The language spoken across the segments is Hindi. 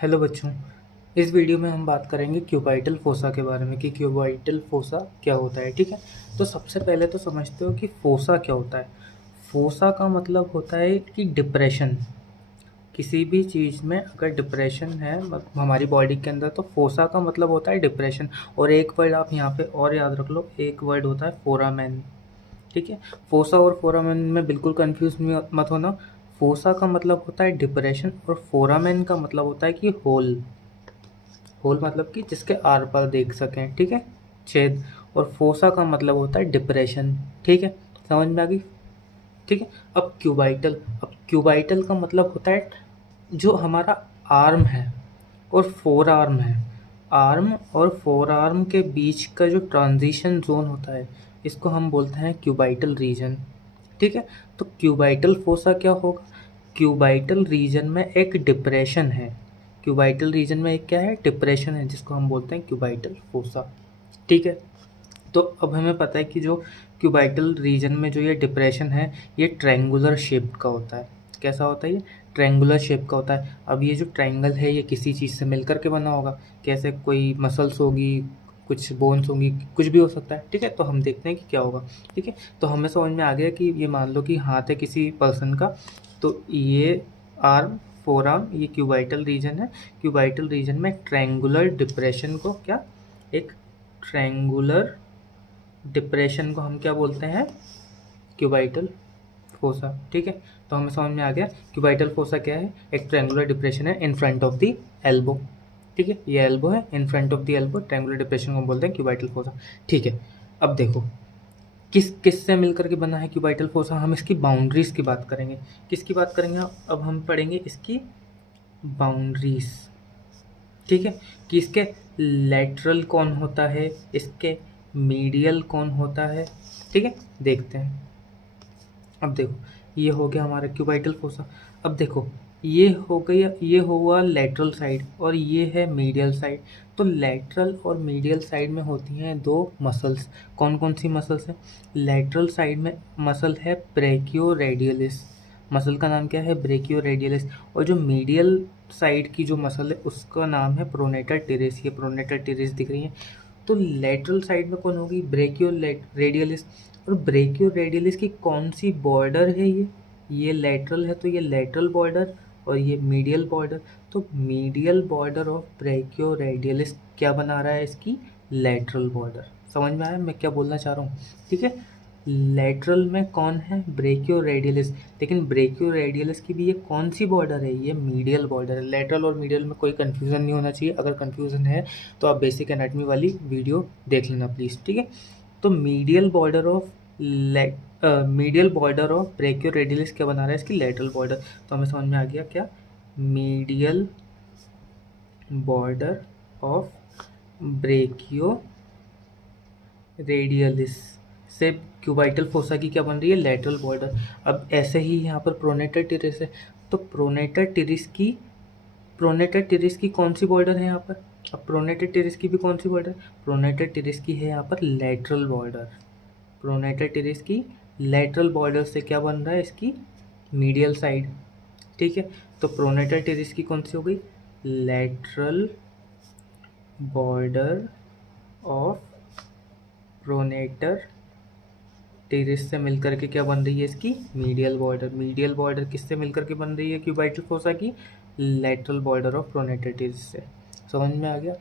हेलो बच्चों। इस वीडियो में हम बात करेंगे क्यूबाइटल फोसा के बारे में कि क्यूबाइटल फोसा क्या होता है। ठीक है, तो सबसे पहले तो समझते हो कि फोसा क्या होता है। फोसा का मतलब होता है कि डिप्रेशन। किसी भी चीज़ में अगर डिप्रेशन है हमारी बॉडी के अंदर, तो फोसा का मतलब होता है डिप्रेशन। और एक वर्ड आप यहाँ पे और याद रख लो, एक वर्ड होता है फोरामेन। ठीक है, फोसा और फोरामेन में बिल्कुल कंफ्यूज मत होना। फोसा का मतलब होता है डिप्रेशन और फोरामेन का मतलब होता है कि होल। होल मतलब कि जिसके आर पार देख सकें। ठीक है, छेद। और फोसा का मतलब होता है डिप्रेशन। ठीक है, समझ में आ गई। ठीक है, अब क्यूबाइटल का मतलब होता है जो हमारा आर्म है और फोर आर्म है। आर्म और फोर आर्म के बीच का जो ट्रांजिशन जोन होता है, इसको हम बोलते हैं क्यूबाइटल रीजन। ठीक है, तो क्यूबाइटल फोसा क्या होगा। क्यूबाइटल रीजन में एक डिप्रेशन है। क्यूबाइटल रीजन में एक क्या है, डिप्रेशन है, जिसको हम बोलते हैं क्यूबाइटल फोसा। ठीक है, तो अब हमें पता है कि जो क्यूबाइटल रीजन में जो ये डिप्रेशन है, ये ट्रायंगुलर शेप का होता है। कैसा होता है ये, ट्रायंगुलर शेप का होता है। अब ये जो ट्रायंगल है ये किसी चीज़ से मिलकर के बना होगा। कैसे, कोई मसल्स होगी, कुछ बोन्स होंगी, कुछ भी हो सकता है। ठीक है, तो हम देखते हैं कि क्या होगा। ठीक है, तो हमें समझ में आ गया कि ये मान लो कि हाथ है किसी पर्सन का, तो ये आर्म, फोर आर्म, ये क्यूबाइटल रीजन है। क्यूबाइटल रीजन में ट्रायंगुलर डिप्रेशन को क्या, एक ट्रायंगुलर डिप्रेशन को हम क्या बोलते हैं, क्यूबाइटल फोसा। ठीक है, तो हमें समझ में आ गया क्यूबाइटल फोसा क्या है। एक ट्रायंगुलर डिप्रेशन है in front of the elbow. ठीक है, ये एल्बो है, in front of the elbow, triangular depression को हम बोलते हैं क्यूबाइटल फोसा। ठीक है, अब देखो किस से मिलकर के बना है क्यूबाइटल फोसा। हम इसकी बाउंड्रीज की बात करेंगे। किसकी बात करेंगे, अब हम पढ़ेंगे इसकी बाउंड्रीज। ठीक है, कि इसके लेटरल कौन होता है, इसके मीडियल कौन होता है। ठीक है, देखते हैं। अब देखो, ये हो गया हमारा क्यूबाइटल फोसा। अब देखो, ये हो गई, ये हुआ लेटरल साइड और ये है मीडियल साइड। तो लेटरल और मीडियल साइड में होती हैं दो मसल्स। कौन कौन सी मसल्स हैं। लेटरल साइड में मसल है ब्रेकियो रेडियलिस। मसल का नाम क्या है, ब्रेकियो रेडियलिस। और जो मीडियल साइड की जो मसल है उसका नाम है प्रोनेटर टेरेस। ये प्रोनेटर टेरेस दिख रही है। तो लेटरल साइड में कौन होगी, ब्रेकियो रेडियलिस। और ब्रेकियो रेडियलिस की कौन सी बॉर्डर है, ये लेटरल है तो ये लेटरल बॉर्डर, और ये मीडियल बॉर्डर। तो मीडियल बॉर्डर ऑफ ब्रेकियो रेडियलिस क्या बना रहा है, इसकी लेटरल बॉर्डर। समझ में आया मैं क्या बोलना चाह रहा हूँ। ठीक है, लेटरल में कौन है, ब्रेकियो रेडियलिस। लेकिन ब्रेकियो रेडियलिस की भी ये कौन सी बॉर्डर है, ये मीडियल बॉर्डर है। लेटरल और मीडियल में कोई कन्फ्यूज़न नहीं होना चाहिए। अगर कन्फ्यूज़न है तो आप बेसिक एनाटमी वाली वीडियो देख लेना प्लीज़। ठीक है, तो मीडियल बॉर्डर ऑफ ब्रेकियो रेडियलिस क्या बना रहा है, इसकी लेटरल बॉर्डर। तो हमें समझ में आ गया क्या, मीडियल बॉर्डर ऑफ ब्रेकियो रेडियलिस से क्यूबाइटल फोसा की क्या बन रही है, लेटरल बॉर्डर। अब ऐसे ही यहाँ पर प्रोनेटर टेरिस है, तो प्रोनेटर टेरिस की कौन सी बॉर्डर है यहाँ पर। अब प्रोनेटर टेरिस की भी कौन सी बॉर्डर, प्रोनेटर टेरिस की है यहाँ पर लेटरल बॉर्डर। प्रोनेटर टेरिस की लेटरल बॉर्डर से क्या बन रहा है, इसकी मीडियल साइड। ठीक है, तो प्रोनेटर टेरिस की कौन सी हो गई, lateral border of pronator terrace से मिलकर के क्या बन रही है, इसकी मीडियल बॉर्डर। मीडियल बॉर्डर किससे मिलकर के बन रही है क्यूबाइटल फोसा की, lateral border of pronator terrace से। समझ में आ गया।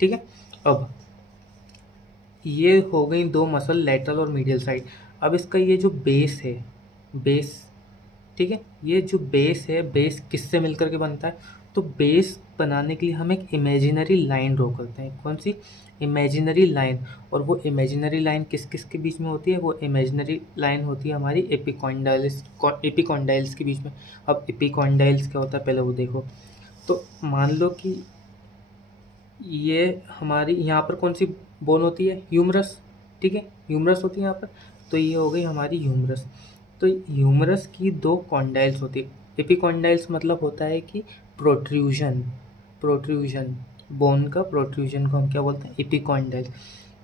ठीक है, अब ये हो गई दो मसल, लेटरल और मीडियल साइड। अब इसका ये जो बेस है, बेस, ठीक है, ये जो बेस है, बेस किससे मिलकर के बनता है। तो बेस बनाने के लिए हम एक इमेजिनरी लाइन ड्रॉ करते हैं। कौन सी, इमेजिनरी लाइन। और वो इमेजिनरी लाइन किस किस के बीच में होती है, वो इमेजिनरी लाइन होती है हमारी एपिकॉन्डाइल्स के बीच में। अब एपिकॉन्डाइल्स क्या होता है पहले वो देखो। तो मान लो कि ये हमारी यहाँ पर कौन सी बोन होती है, ह्यूमरस। ठीक है, ह्यूमरस होती है यहाँ पर। तो ये हो गई हमारी ह्यूमरस। तो ह्यूमरस की दो कॉन्डाइल्स होती है। एपिकॉन्डाइल्स मतलब होता है कि प्रोट्रूजन, प्रोट्रूजन, बोन का प्रोट्रूजन को हम क्या बोलते हैं, एपिकॉन्डाइल।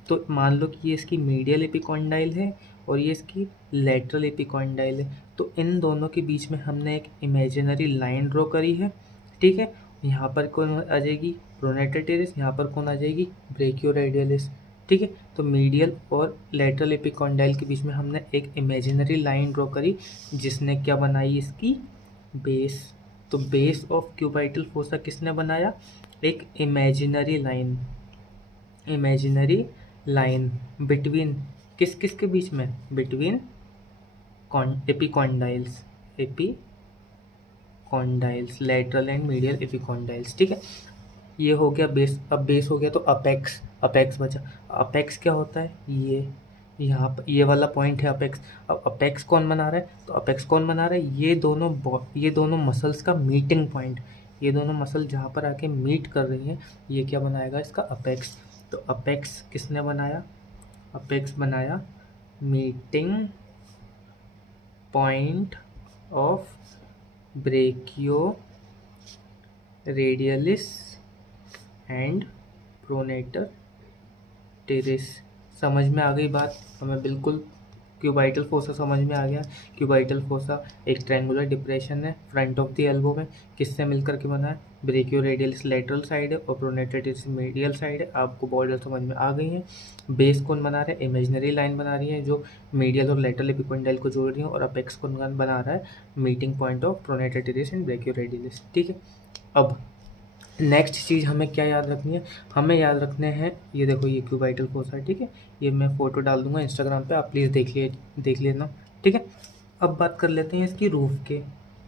तो मान लो कि ये इसकी मीडियल एपिकॉन्डाइल है और ये इसकी लेटरल एपिकॉन्डाइल है। तो इन दोनों के बीच में हमने एक इमेजिनरी लाइन ड्रॉ करी है। ठीक है, यहाँ पर कौन आ जाएगी, प्रोनेटर टेरिस, यहाँ पर कौन आ जाएगी, ब्रेकियोरेडियलिस। ठीक है, तो मीडियल और लेटरल एपिकॉन्डाइल के बीच में हमने एक इमेजिनरी लाइन ड्रॉ करी जिसने क्या बनाई, इसकी बेस। तो बेस ऑफ क्यूबाइटल फोसा किसने बनाया, एक इमेजिनरी लाइन बिटवीन किस किस के बीच में, बिटवीन एपिकॉन्डाइल्स, एपिकॉन्डाइल्स लेटरल एंड मीडियल एपिकॉन्डाइल्स। ठीक है, ये हो गया बेस। अब बेस हो गया तो अपेक्स, अपेक्स बचा। अपेक्स क्या होता है, ये यहाँ पर ये वाला पॉइंट है अपेक्स। अब अपेक्स कौन बना रहा है, तो अपेक्स कौन बना रहा है, ये दोनों मसल्स का मीटिंग पॉइंट, ये दोनों मसल जहाँ पर आके मीट कर रही हैं, ये क्या बनाएगा, इसका अपेक्स। तो अपेक्स किसने बनाया, अपेक्स बनाया meeting point of brachioradialis and pronator teres. समझ में आ गई बात हमें, बिल्कुल क्यूबाइटल फोसा समझ में आ गया। क्यूबाइटल फोसा एक ट्रायंगुलर डिप्रेशन है फ्रंट ऑफ द एल्बो में, किससे मिलकर के बना है, ब्रेकियो रेडियलिस लेटरल साइड है और प्रोनेटर टेरिस मीडियल साइड है। आपको बॉर्डर समझ में आ गई है। बेस कौन बना रहा है, इमेजिनरी लाइन बना रही है जो मीडियल और लेटरल एपिकॉन्डाइल को जोड़ रही है, और अपेक्स कौन बना रहा है, meeting point of pronator teres and brachioradialis. ठीक है, अब नेक्स्ट चीज़ हमें क्या याद रखनी है, हमें याद रखने हैं, ये देखो ये क्यूबाइटल फोसा है। ठीक है, ये मैं फ़ोटो डाल दूंगा इंस्टाग्राम पे, आप प्लीज़ देख लेना। ठीक है, अब बात कर लेते हैं इसकी रूफ के।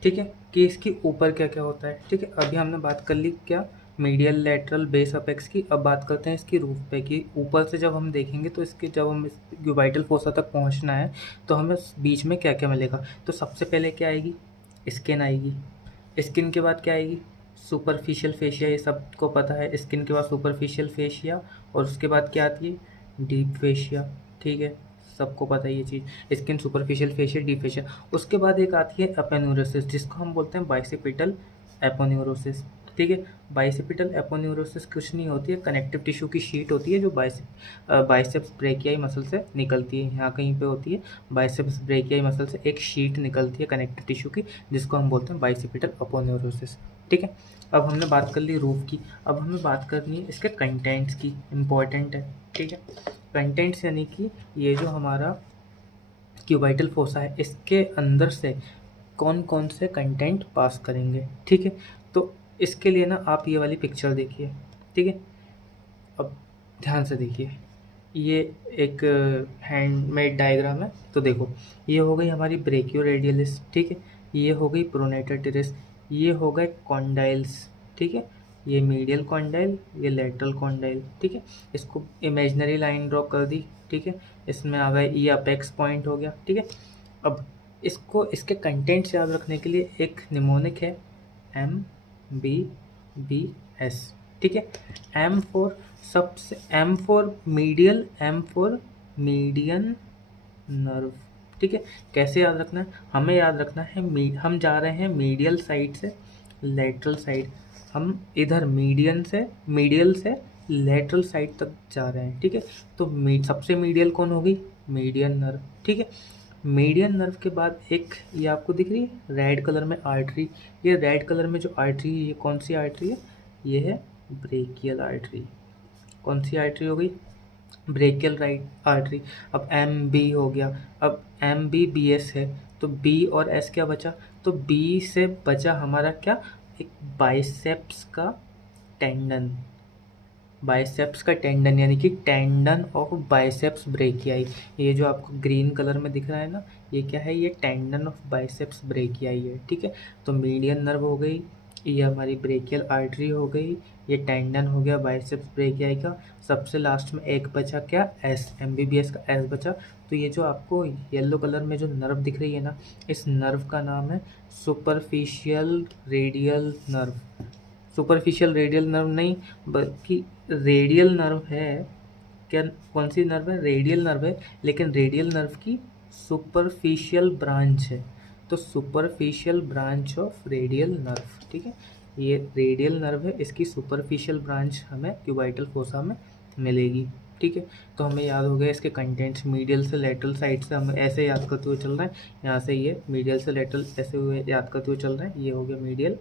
ठीक है, कि इसके ऊपर क्या क्या होता है। ठीक है, अभी हमने बात कर ली क्या, मीडियल लेटरल बेस अपेक्स की। अब बात करते हैं इसकी रूफ पे कि ऊपर से जब हम देखेंगे तो इसके जब हम इस क्यूबाइटल फोसा तक पहुंचना है तो हमें बीच में क्या क्या मिलेगा। तो सबसे पहले क्या आएगी, स्किन आएगी। स्किन के बाद क्या आएगी, सुपरफिशियल फेशिया, ये सबको पता है। स्किन के बाद सुपरफिशियल फेशिया और उसके बाद क्या आती है, डीप फेशिया। ठीक है, सबको पता है ये चीज़, skin superficial fascia deep fascia. उसके बाद एक आती है एपोन्यूरोसिस, जिसको हम बोलते हैं बाइसेपिटल एपोन्यूरोसिस। ठीक है, बाइसेपिटल एपोन्यूरोसिस कुछ नहीं होती है, कनेक्टिव टिश्यू की शीट होती है जो बाइसेप्स ब्रेकियाई मसल से निकलती है, यहाँ कहीं पे होती है, बाइसेप्स ब्रेकियाई मसल से एक शीट निकलती है कनेक्टिव टिश्यू की, जिसको हम बोलते हैं बाइसेपिटल एपोन्यूरोसिस। ठीक है, अब हमने बात कर ली रूफ की, अब हमें बात करनी है इसके कंटेंट्स की, इम्पॉर्टेंट है। ठीक है, कंटेंट्स यानी कि ये जो हमारा क्यूबाइटल फोसा है इसके अंदर से कौन कौन से कंटेंट पास करेंगे। ठीक है, तो इसके लिए ना आप ये वाली पिक्चर देखिए। ठीक है, अब ध्यान से देखिए, ये एक हैंडमेड डायग्राम है। तो देखो, ये हो गई हमारी ब्रेकियो रेडियलिस। ठीक है, ये हो गई प्रोनेटर टेरिस, ये हो गए कॉन्डाइल्स। ठीक है, ये मीडियल कॉन्डाइल, ये लेटरल कॉन्डाइल। ठीक है, इसको इमेजिनरी लाइन ड्रॉ कर दी। ठीक है, इसमें आ गए, ये अपेक्स पॉइंट हो गया। ठीक है, अब इसको इसके कंटेंट्स याद रखने के लिए एक निमोनिक है, MBBS। ठीक है, M for medial, M for median nerve. ठीक है, कैसे याद रखना है, हमें याद रखना है हम जा रहे हैं मीडियल साइड से लेटरल साइड, हम इधर मीडियल से लेटरल साइड तक जा रहे हैं। ठीक है, तो सबसे मीडियल कौन होगी, मीडियन नर्व। ठीक है, मीडियन नर्व के बाद एक ये आपको दिख रही है रेड कलर में आर्टरी, ये रेड कलर में जो आर्टरी है ये कौन सी आर्टरी है, ये है ब्रेकियल आर्टरी। कौन सी आर्टरी हो गई, ब्रेकियल राइट आर्टरी। अब MB हो गया, अब MBBS है, तो B और S क्या बचा, तो B से बचा हमारा क्या, एक बाइसेप्स का टेंडन, बाइसेप्स का टेंडन यानी कि टेंडन ऑफ बाइसेप्स ब्रेकियाई। ये जो आपको ग्रीन कलर में दिख रहा है ना, ये क्या है, ये टेंडन ऑफ बाइसेप्स ब्रेकियाई है। ठीक है, तो मीडियन नर्व हो गई, ये हमारी ब्रेकियल आर्टरी हो गई, ये टेंडन हो गया बाइसेप्स ब्रेकियाई का। सबसे लास्ट में एक बचा क्या, S, MBBS का S बचा। तो ये जो आपको येलो कलर में जो नर्व दिख रही है ना, इस नर्व का नाम है superficial radial nerve. Superficial radial nerve नहीं बल्कि रेडियल नर्व है। क्या, कौन सी नर्व है, रेडियल नर्व है, लेकिन रेडियल नर्व की सुपरफिशियल ब्रांच है, तो superficial branch of radial nerve. ठीक है, ये रेडियल नर्व है, इसकी सुपरफिशियल ब्रांच हमें क्यूबाइटल फोसा में मिलेगी। ठीक है, तो हमें याद हो गया इसके कंटेंट्स, मीडियल से लेटरल साइड से हम ऐसे याद करते हुए चल रहे हैं, यहाँ से ये मीडियल से लेटरल ऐसे हुए याद करते हुए चल रहे हैं, ये हो गया मीडियल।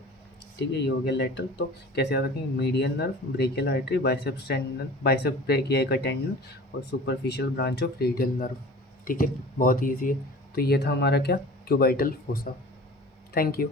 ठीक है, ये हो गया लेटरल। तो कैसे याद रखेंगे, median nerve, brachial artery, biceps tendon, biceps brachii का टेंडन और superficial branch of radial nerve. ठीक है, बहुत ईजी है। तो ये था हमारा क्या, क्यूबाइटल फोसा। Thank you.